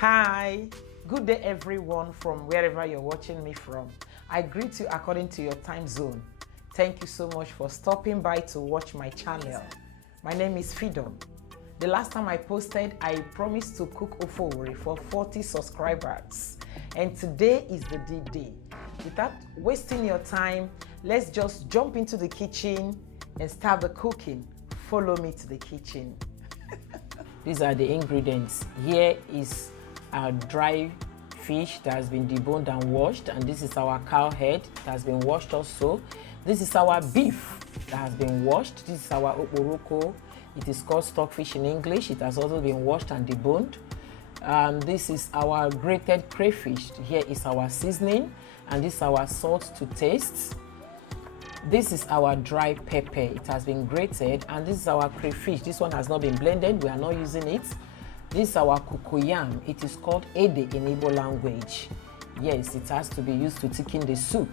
Hi, good day everyone from wherever you're watching me from. I greet you according to your time zone. Thank you so much for stopping by to watch my channel. My name is Fydon. The last time I posted, I promised to cook Ofe Owerri for 40 subscribers. And today is the D-Day. Without wasting your time, let's just jump into the kitchen and start the cooking. Follow me to the kitchen. These are the ingredients. Here is our dry fish that has been deboned and washed, and this is our cow head that has been washed also. This is our beef that has been washed. This is our okporoko. It is called stockfish in English. It has also been washed and deboned. This is our grated crayfish. Here is our seasoning, and this is our salt to taste. This is our dry pepper. It has been grated, and this is our crayfish. This one has not been blended. We are not using it. This is our cocoyam. It is called ede in Igbo language. Yes, it has to be used to thicken the soup.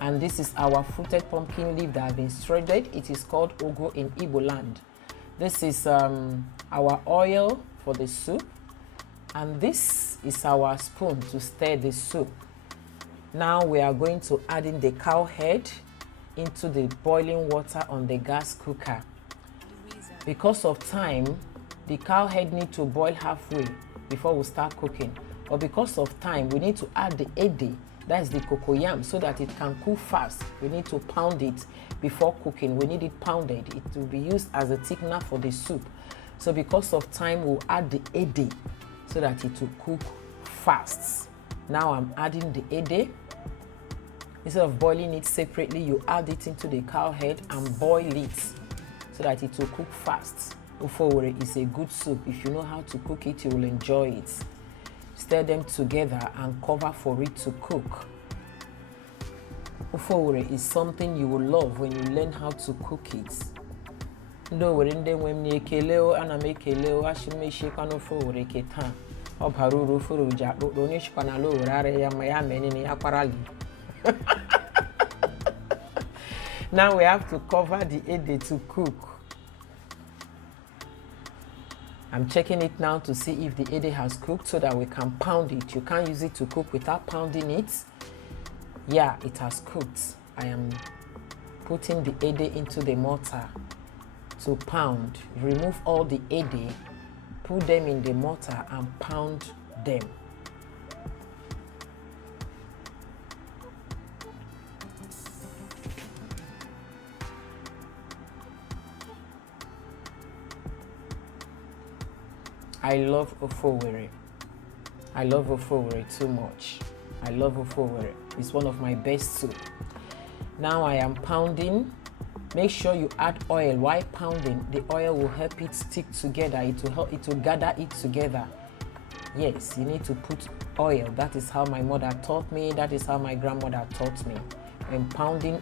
And this is our fruited pumpkin leaf that has been shredded. It is called ogo in Igbo land. This is our oil for the soup. And this is our spoon to stir the soup. Now we are going to add in the cow head into the boiling water on the gas cooker. Because of time, the cow head needs to boil halfway before we start cooking. But because of time, we need to add the ede, that is the cocoyam, so that it can cook fast. We need to pound it before cooking. We need it pounded. It will be used as a thickener for the soup. So because of time, we'll add the ede so that it will cook fast. Now I'm adding the ede. Instead of boiling it separately, you add it into the cow head and boil it so that it will cook fast. Ofe Owerri is a good soup. If you know how to cook it, you will enjoy it. Stir them together and cover for it to cook. Ofe Owerri is something you will love when you learn how to cook it. Ndo were ndị nwe m na-ekele o, ana m ekele o, ashị m eshekwa n'ofe Owerri keta. Ọ bara uru ofe Owerri ji akpụkpọ onye shikwa n'ala Owerri arịa ya ma ya menene ya kwarali. Now we have to cover the ede to cook. I'm checking it now to see if the ede has cooked so that we can pound it. You can't use it to cook without pounding it. Yeah, it has cooked. I am putting the ede into the mortar to pound. Remove all the ede, put them in the mortar and pound them. I love Ofe Owerri. I love Ofe Owerri too much. I love Ofe Owerri. It's one of my best soup. Now I am pounding. Make sure you add oil while pounding. The oil will help it stick together. It will help it to gather it together. Yes, you need to put oil. That is how my mother taught me. That is how my grandmother taught me. When pounding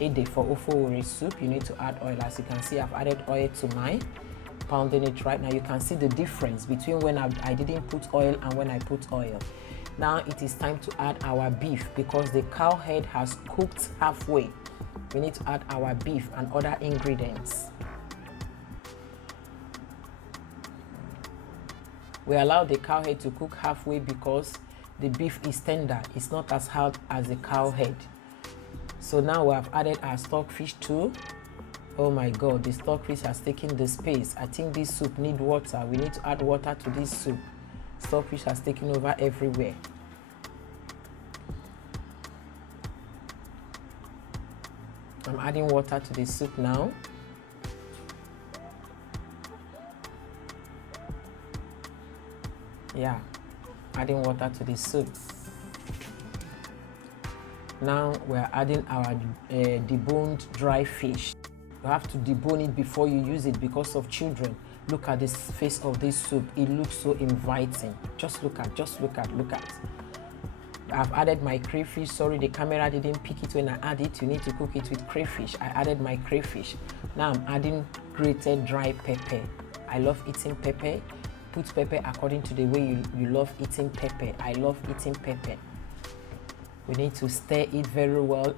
ede for Ofe Owerri soup, you need to add oil. As you can see, I've added oil to mine. Pounding it right now. You can see the difference between when I didn't put oil and when I put oil. Now it is time to add our beef because the cow head has cooked halfway. We need to add our beef and other ingredients. We allow the cow head to cook halfway because the beef is tender. It's not as hard as the cow head. So now we have added our stockfish too. Oh my God, the stockfish has taken the space. I think this soup needs water. We need to add water to this soup. Stockfish has taken over everywhere. I'm adding water to the soup now. Yeah, adding water to the soup. Now we're adding our deboned dry fish. You have to debone it before you use it because of children. Look at this face of this soup. It looks so inviting. Just look at. I've added my crayfish. Sorry, the camera didn't pick it when I add it. You need to cook it with crayfish. I added my crayfish. Now I'm adding grated dry pepper. I love eating pepper. Put pepper according to the way you love eating pepper. I love eating pepper. We need to stir it very well.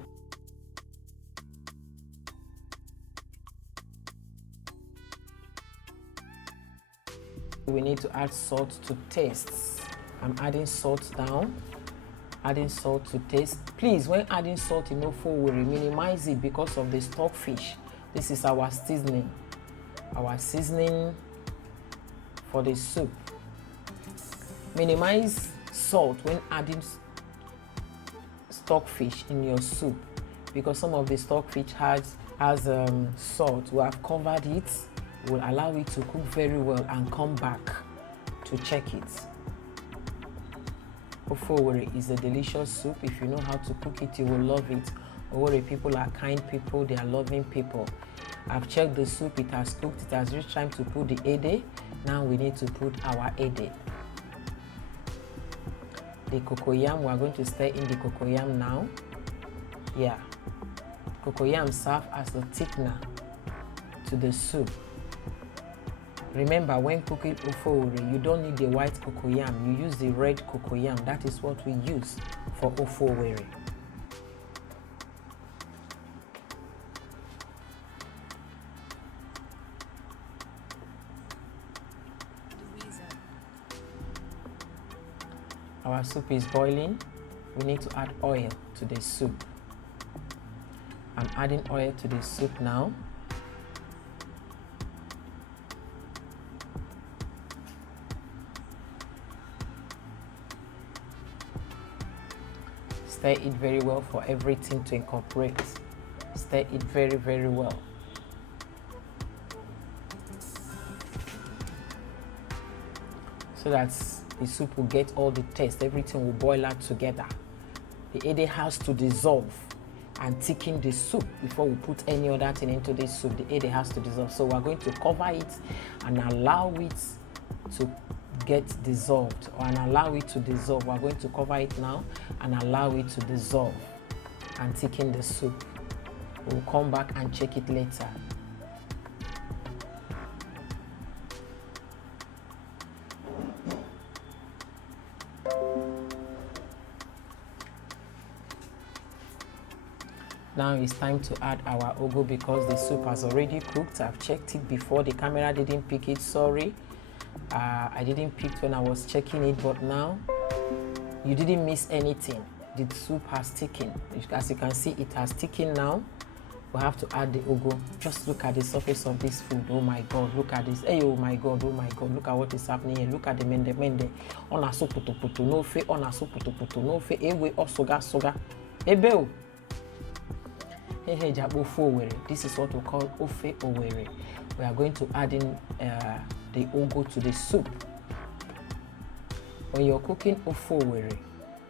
We need to add salt to taste. I'm adding salt down. Adding salt to taste. Please, when adding salt in Ofeowerri, minimize it because of the stockfish. This is our seasoning. Our seasoning for the soup. Minimize salt when adding stockfish in your soup because some of the stockfish has salt. We have covered it, will allow it to cook very well and come back to check it. Ofeowerri is a delicious soup. If you know how to cook it, you will love it. Owerri people are kind people, they are loving people. I've checked the soup, it has cooked, it has reached time to put the ede. Now we need to put our ede. The cocoyam, we are going to stir in the cocoyam now. Yeah. Cocoyam serves as a thickener to the soup. Remember, when cooking Ofeowerri, you don't need the white cocoyam, you use the red cocoyam. That is what we use for Ofeowerri. Our soup is boiling. We need to add oil to the soup. I'm adding oil to the soup now. Stir it very well for everything to incorporate. Stir it very, very well. So that the soup will get all the taste, everything will boil out together. The ede has to dissolve and thicken the soup before we put any other thing into this soup. The ede has to dissolve. So we're going to cover it and allow it to get dissolved and allow it to dissolve. We're going to cover it now and allow it to dissolve and thicken the soup. We'll come back and check it later. Now it's time to add our ugu because the soup has already cooked. I've checked it before. The camera didn't pick it, sorry. I didn't pick when I was checking it, but now you didn't miss anything. The soup has thickened. As you can see, it has thickened now. We have to add the ugu. Just look at the surface of this food. Oh my God, look at this. Hey, oh my God, look at what is happening here. Look at the mende. Ona so puto no fe, ona so puto no fe. Ewe soga. Ebeo. This is what we call Ofeowerri. We are going to add in the ugu to the soup. When you're cooking Ofeowerri,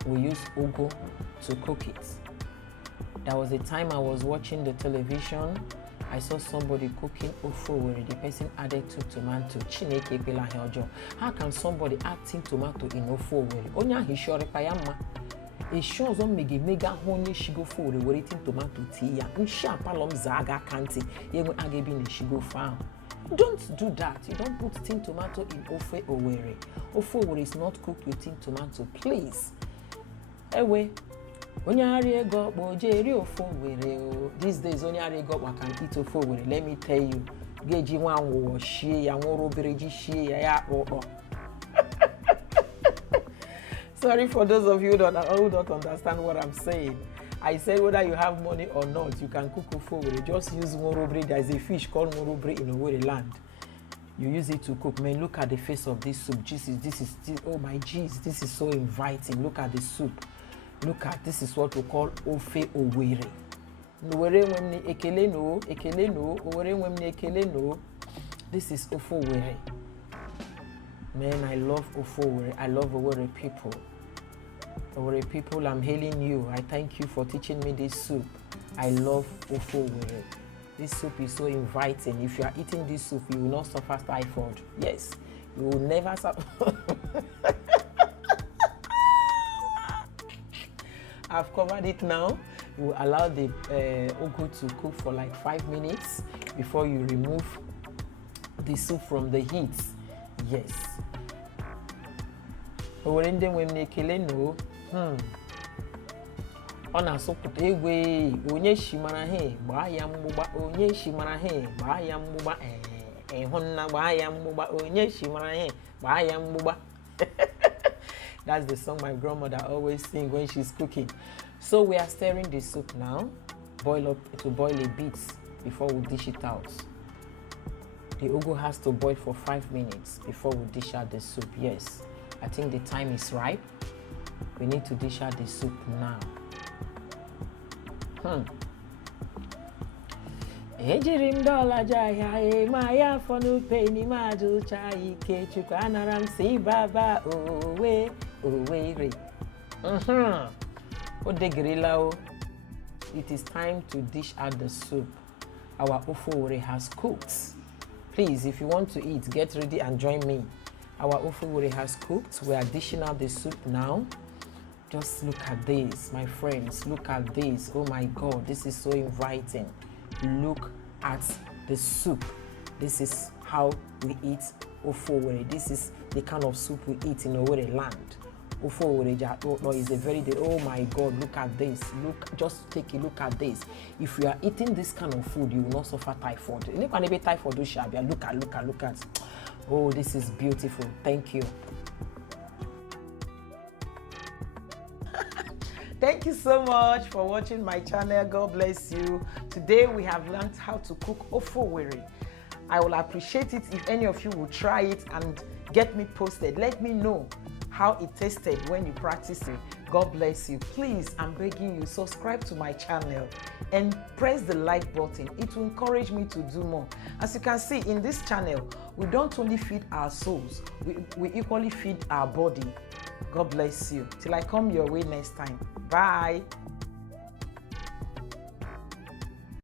we use ugu to cook it. There was a time I was watching the television. I saw somebody cooking Ofeowerri. The person added 2 tomatoes. How can somebody add tomato in Ofeowerri? Onya hishore payama. It shows on mega honey shigo for the waiting tomato tea and sharp alum zaga canty. You again in shigo farm. Don't do that. You don't put tin tomato in Ofeowerri. Ofeowerri is not cooked with tin tomato, please. Anyway, these days only got one can eat Ofeowerri. Let me tell you, geji one wo shie ya woro bereji shie ya o. Sorry for those of you who don't understand what I'm saying. I said whether you have money or not, you can cook Ofeowerri. Just use morobre. There is a fish called morobre in Owerri land. You use it to cook. Man, look at the face of this soup. This is oh my jeez, this is so inviting. Look at the soup. Look at this is what we call Ofeowerri. This is Ofeowerri. Man, I love Ofeowerri. I love Owerri people. Owerri people, I'm hailing you. I thank you for teaching me this soup. I love Ofeowerri. This soup is so inviting. If you are eating this soup, you will not suffer typhoid. Yes, you will never suffer. I've covered it now. You will allow the ugu to cook for like 5 minutes before you remove the soup from the heat. Yes. Owerende when ekele no. Ona so put ewe onye shimara he gba ya mgbugba onye shimara he gba ya mgbugba honna gba ya mgbugba onye shimara he gba ya mgbugba. That's the song my grandmother always sing when she's cooking. So we are stirring the soup now. Boil up, it will boil a bit before we dish it out. The ugu has to boil for 5 minutes before we dish out the soup. Yes, I think the time is ripe. We need to dish out the soup now. Ejiri m dollar jaya ma ya fonu penny ma ju chai ke chukwu anaram si baba Oweowerri. Odegrila. It is time to dish out the soup. Our Ofeowerri has cooked. Please, if you want to eat, get ready and join me. Our Ofeowerri has cooked. We are dishing out the soup now. Just look at this, my friends. Look at this. Oh my God, this is so inviting. Look at the soup. This is how we eat Ofeowerri. This is the kind of soup we eat in Owerri land. Ofeowerri is a very, oh my God, look at this. Just take a look at this. If you are eating this kind of food, you will not suffer typhoid. Look at typhoid. Look at. Oh, this is beautiful. Thank you. Thank you so much for watching my channel. God bless you. Today we have learned how to cook Ofeowerri. I will appreciate it if any of you will try it and get me posted. Let me know how it tasted when you practice it. God bless you. Please, I'm begging you, subscribe to my channel and press the like button. It will encourage me to do more. As you can see in this channel, we don't only feed our souls, we equally feed our body. God bless you. Till I come your way next time. Bye.